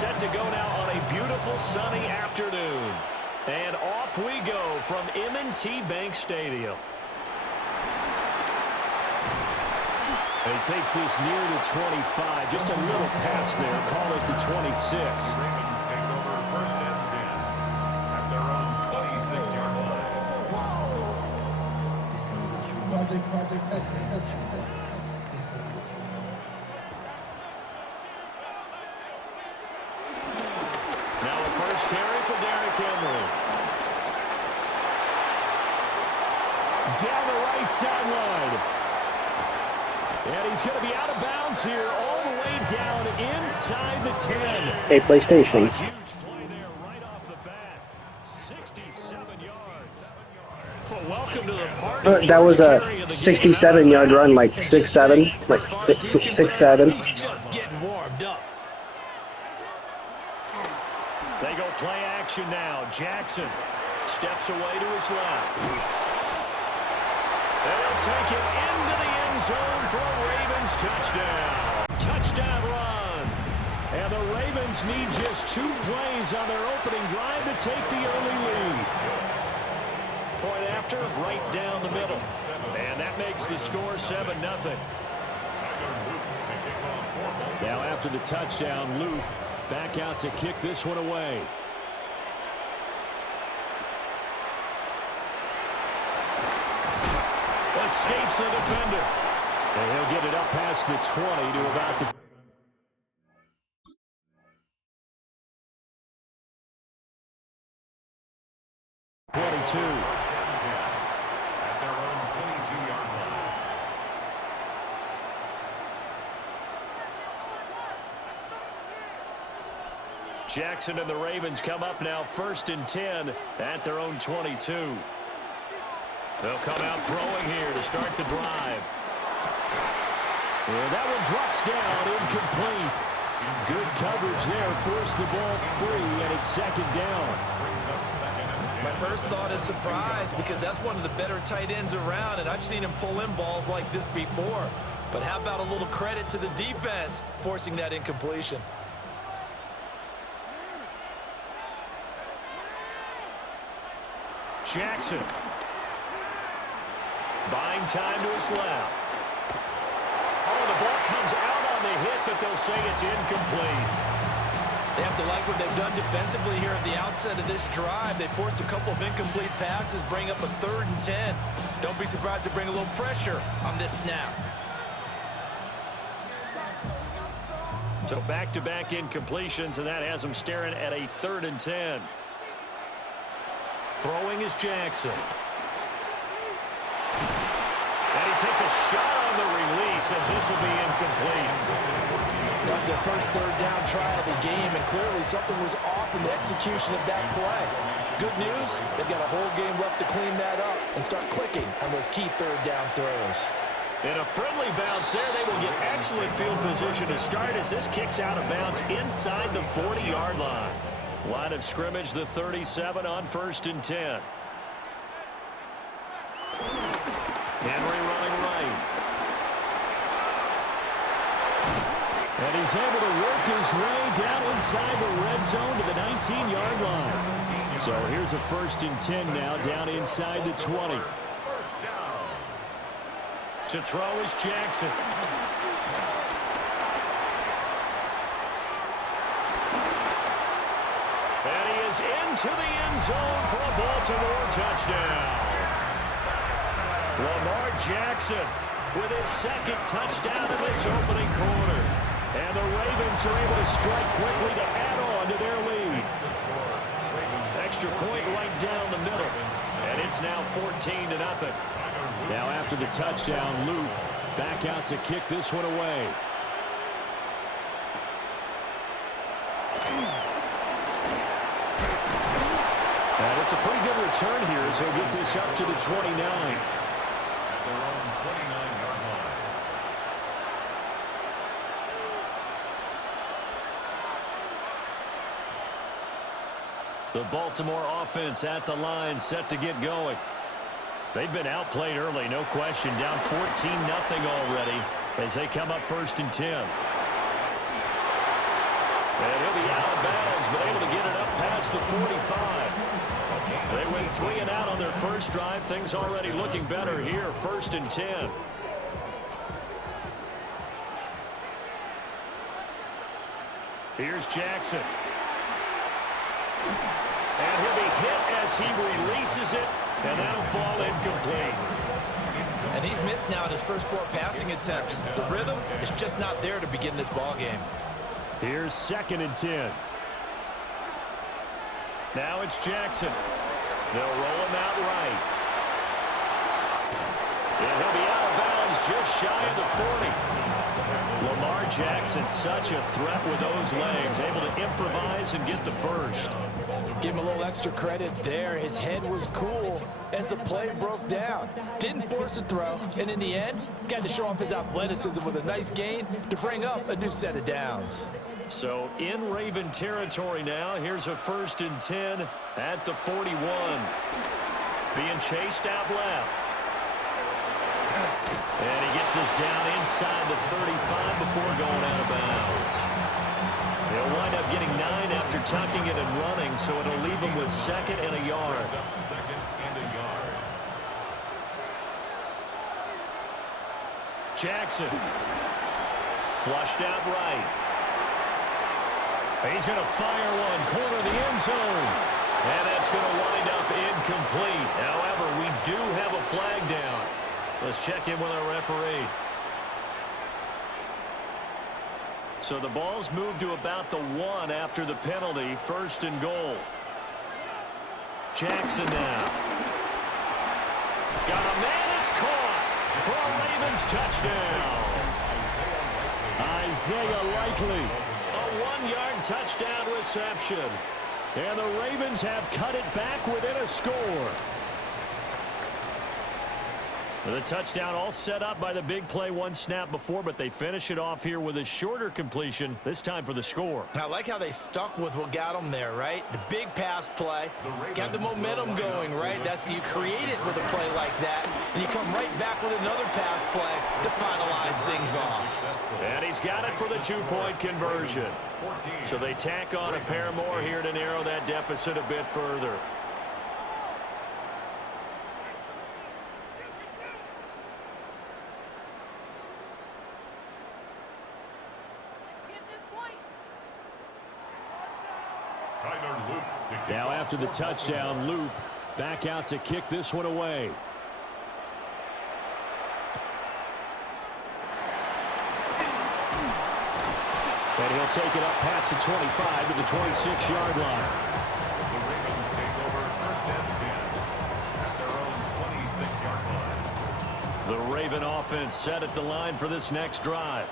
set to go now on a beautiful sunny afternoon. And off we go from M&T Bank Stadium. And he takes this near the 25. Just a little pass there. Call it the 26. Ravens take over first and 10 at their own 26-yard line. Now a first carry for Derrick Henry. Down the right sideline. And he's going to be out of bounds here all the way down inside the 10. Hey, PlayStation. A huge play there right off the bat. 67 yards. Well, welcome to the party. That was a 67-yard run, like 6'7", like 6'7". Just getting warmed up. They go play action now. Jackson steps away to his left. They'll take it into the end zone for a Ravens touchdown. Touchdown run. And the Ravens need just 2 plays on their opening drive to take the early lead. Point after, right down the middle. And that makes the score 7-0. Now after the touchdown, Luke back out to kick this one away. Escapes the defender. And he'll get it up past the 20 to about the 22. At their own 22-yard line. Jackson and the Ravens come up now 1st and 10 at their own 22. They'll come out throwing here to start the drive. And that one drops down, incomplete. Good coverage there, forced the ball free, and it's 2nd down. My first thought is surprise, because that's one of the better tight ends around, and I've seen him pull in balls like this before. But how about a little credit to the defense forcing that incompletion? Jackson. Buying time to his left. Oh, the ball comes out on the hit, but they'll say it's incomplete. They have to like what they've done defensively here at the outset of this drive. They forced a couple of incomplete passes, bring up a 3rd and 10. Don't be surprised to bring a little pressure on this snap. So back-to-back incompletions, and that has them staring at a 3rd and 10. Throwing is Jackson. And he takes a shot on the release as this will be incomplete. That was their first 3rd down try of the game, and clearly something was off in the execution of that play. Good news, they've got a whole game left to clean that up and start clicking on those key 3rd down throws. In a friendly bounce there, they will get excellent field position to start as this kicks out of bounds inside the 40-yard line. Line of scrimmage, the 37 on 1st and 10. Henry running right. And he's able to work his way down inside the red zone to the 19-yard line. So here's a 1st and 10 now down inside the 20. To throw is Jackson. And he is into the end zone for a Baltimore touchdown. Lamar Jackson with his 2nd touchdown in this opening quarter. And the Ravens are able to strike quickly to add on to their lead. Extra point right down the middle. And it's now 14-0. Now after the touchdown, Luke back out to kick this one away. And it's a pretty good return here as he'll get this up to the 29. At their own 29-yard line. The Baltimore offense at the line, set to get going. They've been outplayed early, no question. Down 14-0 already as they come up 1st and 10. And he'll be out of bounds, but able to get it up past the 45. They went 3 and out on their first drive. Things already looking better here. 1st and 10. Here's Jackson. And he'll be hit as he releases it, and that'll fall incomplete. And he's missed now in his first 4 passing attempts. The rhythm is just not there to begin this ball game. Here's 2nd and 10. Now it's Jackson. They'll roll him out right. And he'll be out of bounds just shy of the 40. Lamar Jackson, such a threat with those legs, able to improvise and get the first. Give him a little extra credit there. His head was cool as the play broke down. Didn't force a throw, and in the end, got to show off his athleticism with a nice gain to bring up a new set of downs. So in Raven territory now, here's a 1st and 10 at the 41. Being chased out left. And he gets us down inside the 35 before going out of bounds. He'll wind up getting 9 after tucking it and running, so it'll leave him with 2nd and a yard. Jackson. Flushed out right. He's going to fire one, corner of the end zone. And that's going to wind up incomplete. However, we do have a flag down. Let's check in with our referee. So the ball's moved to about the 1 after the penalty. 1st and goal. Jackson now. Got a man, it's caught for a Ravens touchdown. Isaiah Likely. A 1-yard touchdown reception. And the Ravens have cut it back within a score. The touchdown all set up by the big play 1 snap before, but they finish it off here with a shorter completion, this time for the score. I like how they stuck with what got them there, right? The big pass play, got the momentum going, right? That's you create it with a play like that, and you come right back with another pass play to finalize things off. And he's got it for the 2-point conversion. So they tack on a pair more here to narrow that deficit a bit further. Now after the touchdown, Loop back out to kick this one away. And he'll take it up past the 25 to the 26-yard line. The Ravens take over 1st and 10 at their own 26-yard line. The Raven offense set at the line for this next drive.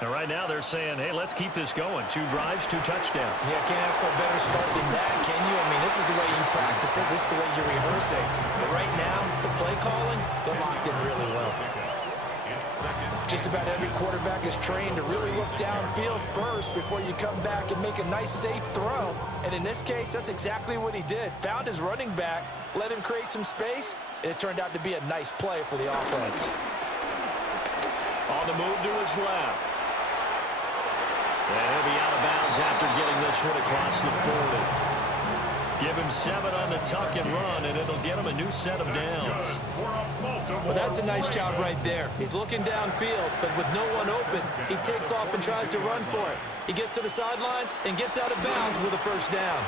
And right now they're saying, hey, let's keep this going. 2 drives, 2 touchdowns. Yeah, can't ask for a better start than that, can you? I mean, this is the way you practice it. This is the way you rehearse it. But right now, the play calling, they're locked in really well. Just about every quarterback is trained to really look downfield first before you come back and make a nice, safe throw. And in this case, that's exactly what he did. Found his running back, let him create some space, and it turned out to be a nice play for the offense. On the move to his left. And he'll be out of bounds after getting this one across the 40. Give him 7 on the tuck and run, and it'll get him a new set of downs. Well, that's a nice job right there. He's looking downfield, but with no one open, he takes off and tries to run for it. He gets to the sidelines and gets out of bounds with a 1st down.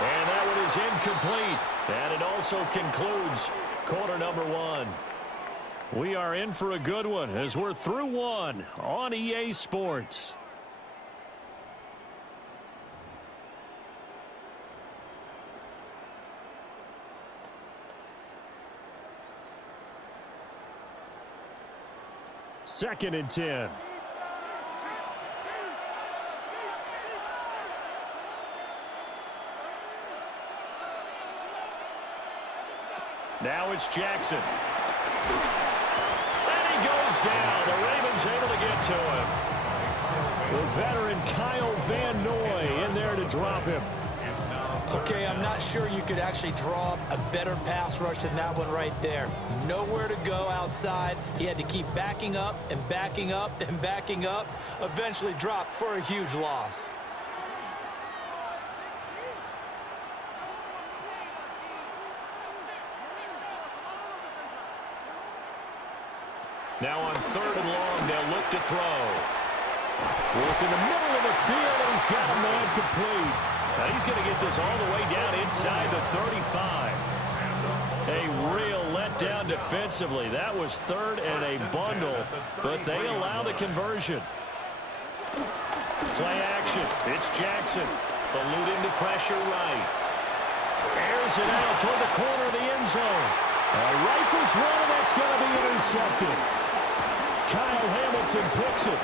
And that one is incomplete. And it also concludes quarter number 1. We are in for a good one as we're through 1 on EA Sports. Second and 10. Now it's Jackson. And he goes down. The Ravens able to get to him. The veteran Kyle Van Noy in there to drop him. Okay, I'm not sure you could actually draw up a better pass rush than that one right there. Nowhere to go outside. He had to keep backing up and backing up and backing up. Eventually dropped for a huge loss. Now on 3rd and long, they'll look to throw. Work in the middle of the field, and he's got a man complete. Now he's going to get this all the way down inside the 35. A real letdown defensively. That was 3rd and a bundle, but they allow the conversion. Play action. It's Jackson. Eluding the pressure right. Airs it out toward the corner of the end zone. Rifles one, and that's going to be intercepted. Kyle Hamilton picks it.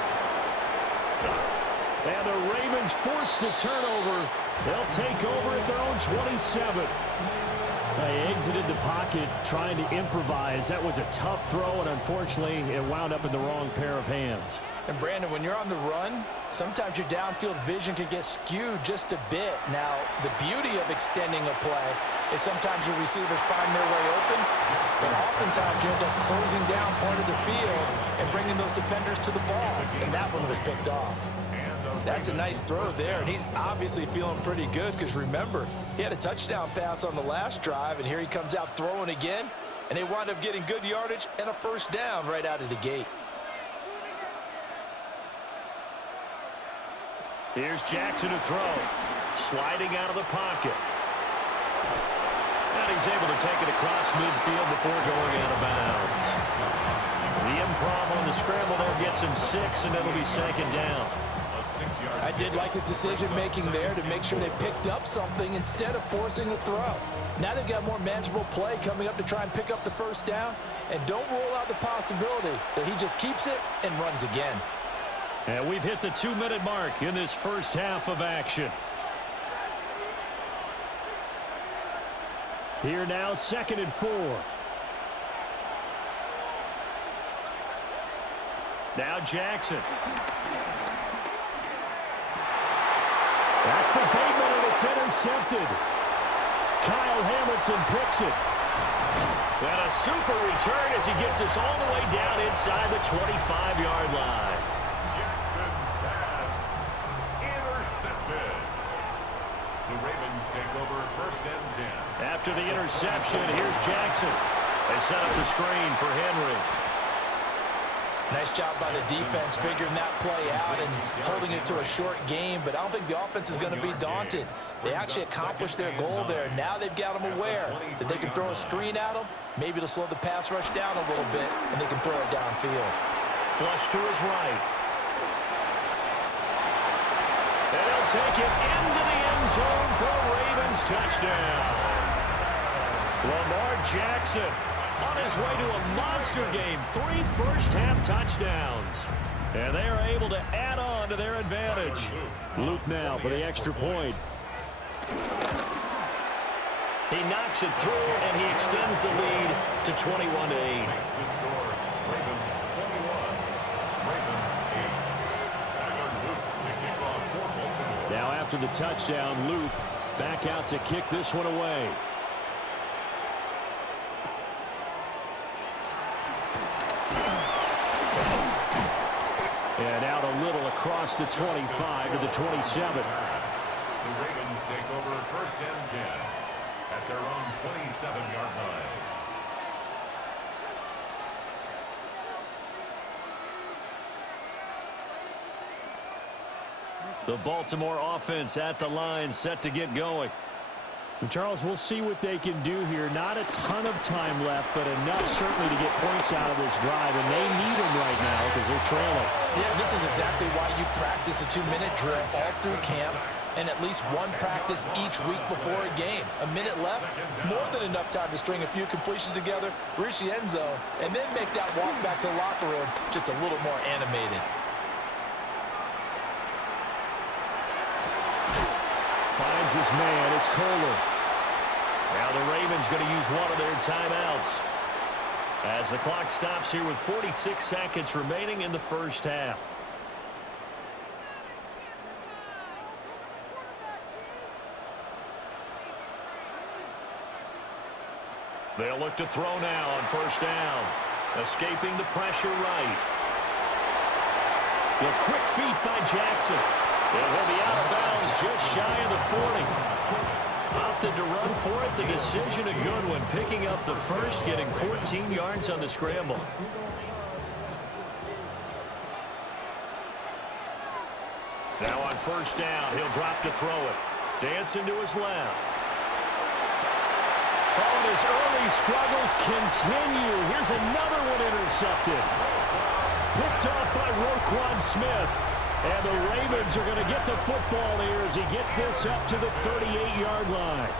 And the Ravens force the turnover. They'll take over at their own 27. They exited the pocket trying to improvise. That was a tough throw, and unfortunately, it wound up in the wrong pair of hands. And Brandon, when you're on the run, sometimes your downfield vision can get skewed just a bit. Now, the beauty of extending a play is sometimes your receivers find their way open, but oftentimes you end up closing down part of the field and bringing those defenders to the ball, and that one was picked off. That's a nice throw there, and he's obviously feeling pretty good because, remember, he had a touchdown pass on the last drive, and here he comes out throwing again, and they wound up getting good yardage and a first down right out of the gate. Here's Jackson to throw. Sliding out of the pocket. And he's able to take it across midfield before going out of bounds. The improv on the scramble there gets him 6, and it'll be 2nd down. I did like his decision-making there to make sure they picked up something instead of forcing the throw. Now they've got more manageable play coming up to try and pick up the first down, and don't rule out the possibility that he just keeps it and runs again. And we've hit the 2-minute mark in this first half of action. Here now, 2nd and 4. Now Jackson. That's for Bateman, and it's intercepted. Kyle Hamilton picks it. And a super return as he gets us all the way down inside the 25-yard line. Jackson's pass intercepted. The Ravens take over 1st and 10. After the interception, here's Jackson. They set up the screen for Henry. Nice job by the defense figuring that play out and holding it to a short game, but I don't think the offense is going to be daunted. They actually accomplished their goal there. Now they've got them aware that they can throw a screen at them. Maybe it'll slow the pass rush down a little bit, and they can throw it downfield. Flush to his right. And he'll take it into the end zone for a Ravens touchdown. Lamar Jackson on his way to a monster game. 3 first-half touchdowns. And they are able to add on to their advantage. Luke now for the extra point. He knocks it through, and he extends the lead to 21-8. Now after the touchdown, Luke back out to kick this one away. And out a little across the 25 to the 27. The Ravens take over 1st and 10 at their own 27-yard line. The Baltimore offense at the line, set to get going. Charles, we'll see what they can do here. Not a ton of time left, but enough certainly to get points out of this drive, and they need them right now because they're trailing. Yeah, this is exactly why you practice a 2-minute drill all through camp and at least one practice each week before a game. A minute left, more than enough time to string a few completions together, reach the end zone, and then make that walk back to the locker room just a little more animated. Finds his man. It's Kohler. Now the Ravens going to use one of their timeouts as the clock stops here with 46 seconds remaining in the first half. They'll look to throw now on first down. Escaping the pressure right. The quick feet by Jackson. And he'll be out of bounds just shy of the 40. Opted to run for it. The decision a good one. Picking up the first, getting 14 yards on the scramble. Now on first down, he'll drop to throw it. Dancing to his left. Oh, and his early struggles continue. Here's another one intercepted. Picked off by Roquan Smith. And the Ravens are going to get the football here as he gets this up to the 38-yard line.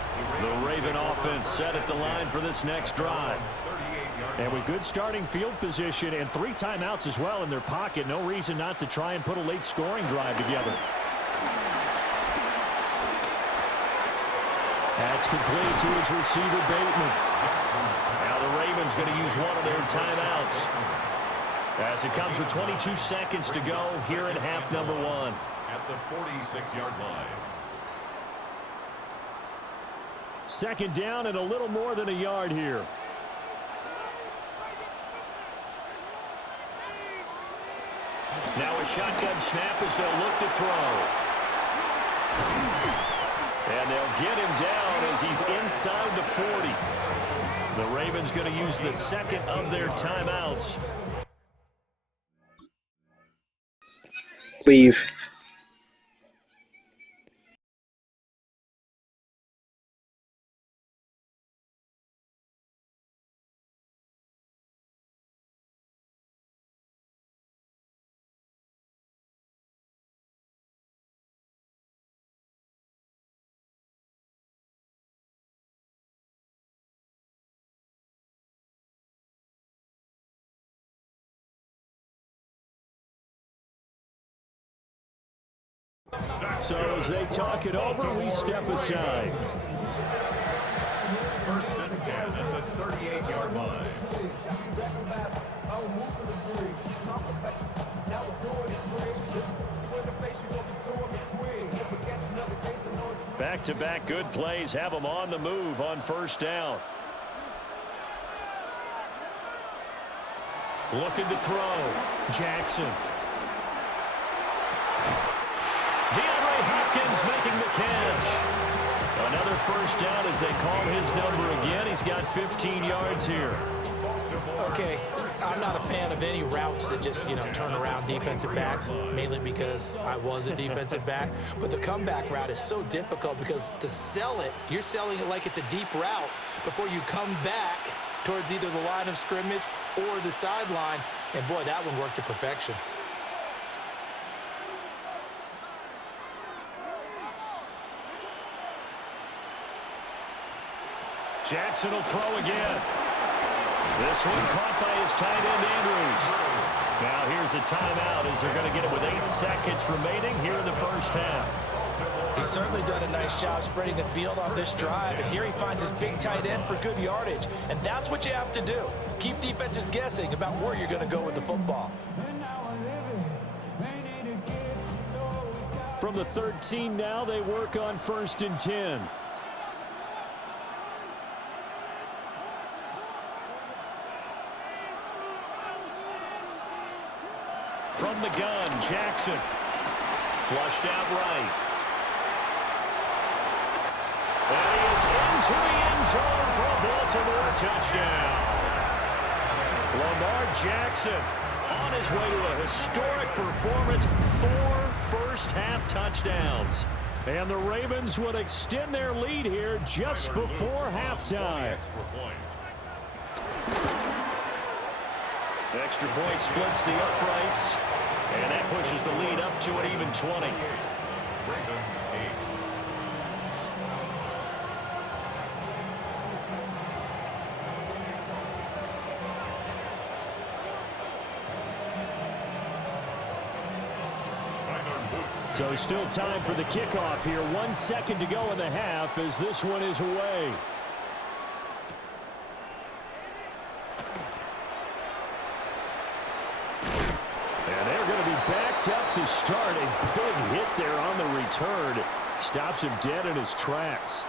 The Raven offense set at the line for this next drive. And with good starting field position and 3 timeouts as well in their pocket, no reason not to try and put a late scoring drive together. That's complete to his receiver, Bateman. Now the Ravens going to use one of their timeouts, as it comes with 22 seconds to go here in half number 1. At the 46-yard line. Second down and a little more than a yard here. Now a shotgun snap as they'll look to throw. And they'll get him down as he's inside the 40. The Ravens going to use the second of their timeouts. Leave. So as they talk it over, we step aside. First and 10 at the 38-yard line. Back-to-back good plays have them on the move on first down. Looking to throw. Jackson. DeAndre Hopkins making the catch. Another first down as they call his number again. He's got 15 yards here. Okay, I'm not a fan of any routes that just, turn around defensive backs, mainly because I was a defensive back. But the comeback route is so difficult because to sell it, you're selling it like it's a deep route before you come back towards either the line of scrimmage or the sideline. And, boy, that one worked to perfection. Jackson will throw again. This one caught by his tight end, Andrews. Now here's a timeout as they're going to get it with 8 seconds remaining here in the first half. He's certainly done a nice job spreading the field on this drive, and here he finds his big tight end for good yardage. And that's what you have to do. Keep defenses guessing about where you're going to go with the football. From the 13 now, they work on first and 10. From the gun, Jackson. Flushed out right. And he is into the end zone for a Baltimore touchdown. Lamar Jackson on his way to a historic performance. 4 first-half touchdowns. And the Ravens would extend their lead here just before halftime. Extra point splits the uprights, and that pushes the lead up to an even 20. Ravens 8. So still time for the kickoff here. 1 second to go in the half as this one is away. Up to start. A big hit there on the return. Stops him dead in his tracks.